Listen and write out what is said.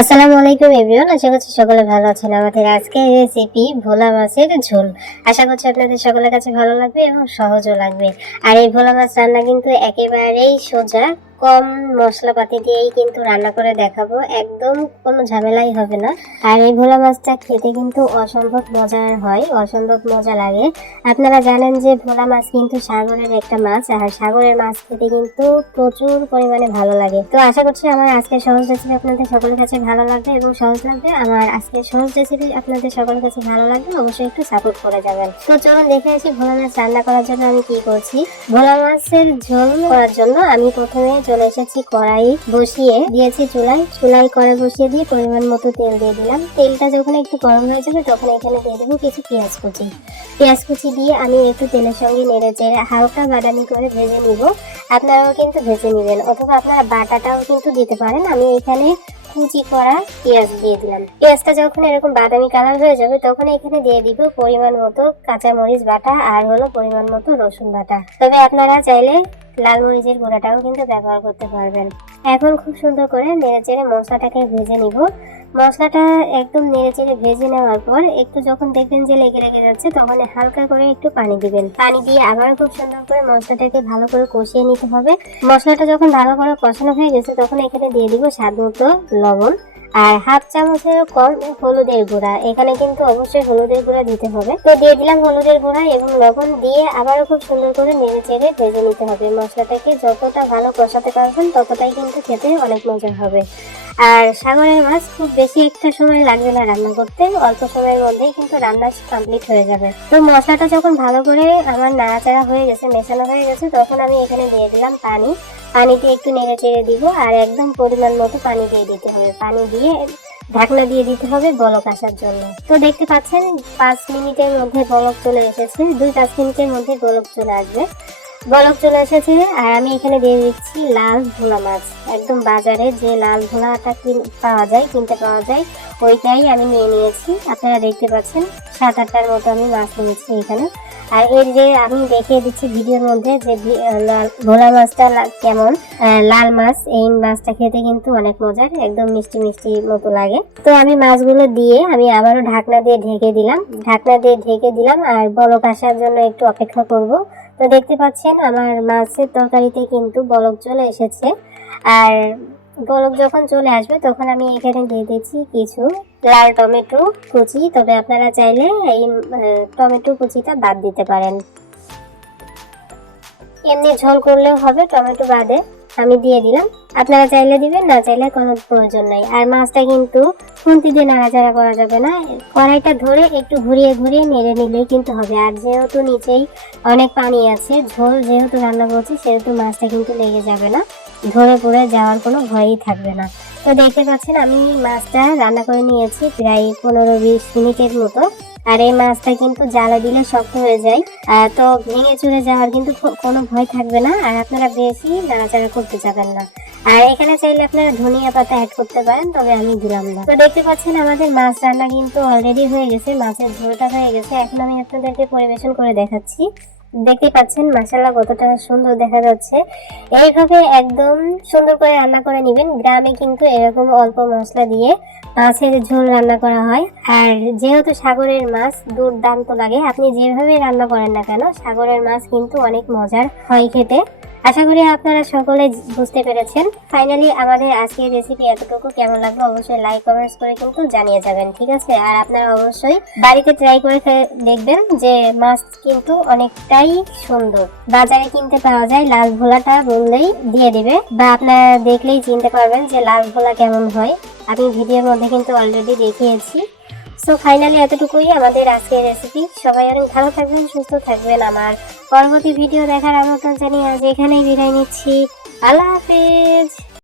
আসসালামু আলাইকুম এভরিওয়ান, আশা করছি সকলে ভালো আছেন। আমাদের আজকের রেসিপি ভোলা মাছের ঝোল। আশা করছি আপনাদের সকলের কাছে ভালো লাগবে এবং সহজও লাগবে। আর এই ভোলা মাছ রান্না কিন্তু একেবারেই সোজা, কম মশলাপাতি দিয়েই কিন্তু রান্না করে দেখাবো, একদম কোনো ঝামেলাই হবে না। আর এই ভোলা মাছটা খেতে কিন্তু অসম্ভব মজার হয়, অসম্ভব মজা লাগে। আপনারা জানেন যে ভোলা মাছ কিন্তু সাগরের একটা মাছ, আর সাগরের মাছ খেতে কিন্তু প্রচুর পরিমাণে ভালো লাগে। তো আশা করছি আমার আজকের সহজ রেসিপি আপনাদের সকলের কাছে ভালো লাগবে এবং সহজ লাগবে। আমার আজকের সহজ রেসিপি আপনাদের সকলের কাছে ভালো লাগবে, অবশ্যই একটু সাপোর্ট করে যাবেন। তো চলুন দেখে আসি ভোলা মাছ রান্না করার জন্য আমি কি করছি। ভোলা মাছের ঝোল করার জন্য আমি প্রথমে চলে এসেছি, কড়াই বসিয়ে দিয়েছি চুলায় কড়াই বসিয়ে দিয়ে পরিমাণ মতো তেল দিয়ে দিলাম। তেলটা যখন একটু গরম হয়ে যাবে তখন এখানে দিয়ে দেবো কিছু পেঁয়াজ কুচি দিয়ে আমি একটু তেলের সঙ্গে নেড়ে চেড়ে হালকা বাদামি করে ভেজে নিব। আপনারাও কিন্তু ভেজে নেবেন, অথবা আপনারা বাটাটাও কিন্তু দিতে পারেন। আমি এখানে কুচি করা পেঁয়াজ দিয়ে দিলাম। পেঁয়াজটা যখন এরকম বাদামি কালার হয়ে যাবে তখন এখানে দিয়ে দিব পরিমাণ মতো কাঁচা মরিচ বাটা আর হলো পরিমাণ মতো রসুন বাটা। তবে আপনারা চাইলে লাল মরিচের গুঁড়াটাও কিন্তু ব্যবহার করতে পারবেন। এখন খুব সুন্দর করে নেড়েচেড়ে মশলাটাকে ভেজে নিব। মশলাটা একদম নেড়েচেড়ে ভেজে নেওয়ার পর একটু যখন দেখবেন যে লেগে যাচ্ছে তখন হালকা করে একটু পানি দিবেন। পানি দিয়ে আবার খুব সুন্দর করে মশলাটাকে ভালো করে কষিয়ে নিতে হবে। মশলাটা যখন ভালো করে কষানো হয়ে গেছে তখন এখানে দিয়ে দিব স্বাদ মতো লবণ আর হাফ চামচের কম হলুদের গুঁড়া। এখানে কিন্তু অবশ্যই হলুদের গুঁড়া দিতে হবে। তো দিয়ে দিলাম হলুদের গুঁড়া এবং লবণ দিয়ে আবারও খুব সুন্দর করে নেড়ে চেড়ে ভেজে নিতে হবে। মশলাটাকে যতটা ভালো কষাতে পারবেন ততটাই কিন্তু খেতে অনেক মজা হবে। আর সাগরের মাছ খুব বেশি একটা সময় লাগবে না রান্না করতে, অল্প সময়ের মধ্যেই কিন্তু রান্না কমপ্লিট হয়ে যাবে। তো মশলাটা যখন ভালো করে আমার নাড়াচাড়া হয়ে গেছে, মেশানো হয়ে গেছে, তখন আমি এখানে দিয়ে দিলাম পানি দিয়ে একটু নেড়ে চেড়ে দিব আর একদম পরিমাণ মতো পানি দিয়ে দিতে হবে। পানি দিয়ে ঢাকনা দিয়ে দিতে হবে বলক আসার জন্য। তো দেখতে পাচ্ছেন 5 মিনিটের মধ্যে বলক চলে এসেছে, 2-5 মিনিটের মধ্যে বলক চলে আসবে। বলক চলে এসেছে আর আমি এখানে দিয়ে দিচ্ছি লাল ভোলা মাছ। একদম বাজারে যে লাল ভোলাটা কিনতে পাওয়া যায় ওইটাই আমি নিয়ে নিয়েছি। আপনারা দেখতে পাচ্ছেন 7-8টার মতো আমি মাছ নিয়েছি এখানে। আর এর যে আমি দেখিয়ে দিচ্ছি ভিডিওর মধ্যে যে ভোলা মাছটা কেমন, লাল মাছ, এই মাছটা খেতে কিন্তু অনেক মজার, একদম মিষ্টি মিষ্টি মতো লাগে। তো আমি মাছগুলো দিয়ে আমি আবারও ঢাকনা দিয়ে ঢেকে দিলাম আর বলক আসার জন্য একটু অপেক্ষা করব। তো দেখতে পাচ্ছেন আমার মাছের তরকারিতে কিন্তু বলক চলে এসেছে। আর বলক যখন চলে আসবে তখন আমি এখানে দিয়ে দিচ্ছি কিছু লাল টমেটো কুচি। তবে আপনারা চাইলে এই টমেটো কুচিটা বাদ দিতে পারেন, এমনি ঝোল করলেও হবে, টমেটো বাদে আমি দিয়ে দিলাম। আপনারা চাইলে দিবেন, না চাইলে কোনো প্রয়োজন নাই। আর মাছটা কিন্তু খুন্তি দিয়ে নাড়াচাড়া করা যাবে না, কড়াইটা ধরে একটু ঘুরিয়ে নেড়ে নিলেই কিন্তু হবে। আর যেহেতু নিচেই অনেক পানি আছে, ঝোল যেহেতু রান্না করছি সেহেতু মাছটা কিন্তু লেগে যাবে না, ধরে পড়ে যাওয়ার কোনো ভয়ই থাকবে না। তো দেখতে পাচ্ছেন আমি মাছটা রান্না করে নিয়েছি প্রায় 15-20 মিনিটের মতো। আর এই মাছটা কিন্তু জ্বালা দিলে শক্ত হয়ে যায়, তো ভেঙে চুরে যাওয়ার কিন্তু কোনো ভয় থাকবে না। আর আপনারা বেশি নাড়াচাড়া করতে যাবেন না। আর এখানে চাইলে আপনারা ধনিয়া পাতা অ্যাড করতে পারেন, তবে আমি দিলাম না। তো দেখতে পাচ্ছেন আমাদের মাছ রান্না কিন্তু অলরেডি হয়ে গেছে, মাছের ঝোলটা হয়ে গেছে। এখন আমি আপনাদেরকে পরিবেশন করে দেখাচ্ছি। দেখতে পাচ্ছেন মাশাআল্লাহ কতটা সুন্দর দেখা যাচ্ছে। এইভাবে একদম সুন্দর করে রান্না করে নেবেন। গ্রামে কিন্তু এরকম অল্প মশলা দিয়ে মাছের ঝোল রান্না করা হয়। আর যেহেতু সাগরের মাছ দুর্দান্ত লাগে, আপনি যেভাবে রান্না করেন না কেন সাগরের মাছ কিন্তু অনেক মজার হয় খেতে। আশা করি আপনারা সকলে বুঝতে পেরেছেন। ফাইনালি আমাদের আজকের রেসিপি এতটুকু। কেমন লাগলো অবশ্যই লাইক কমেন্টস করে কিন্তু জানিয়ে যাবেন, ঠিক আছে? আর আপনারা অবশ্যই বাড়িতে ট্রাই করে দেখবেন যে মাছ কিন্তু অনেকটাই সুন্দর। বাজারে কিনতে পাওয়া যায়, লাল ভোলাটা বললেই দিয়ে দিবে, বা আপনারা দেখলেই চিনতে পারবেন যে লাল ভোলা কেমন হয়। আমি ভিডিওর মধ্যে কিন্তু অলরেডি দেখিয়েছি। সো ফাইনালি এতটুকুই আমাদের আজকের রেসিপি। সবাই অনেক ভালো থাকবেন, সুস্থ থাকবেন। আমার পরবর্তী ভিডিও দেখার আমন্ত্রণ জানিয়ে আজ এখানেই বিদায় নিচ্ছি। আল্লাহ হাফেজ।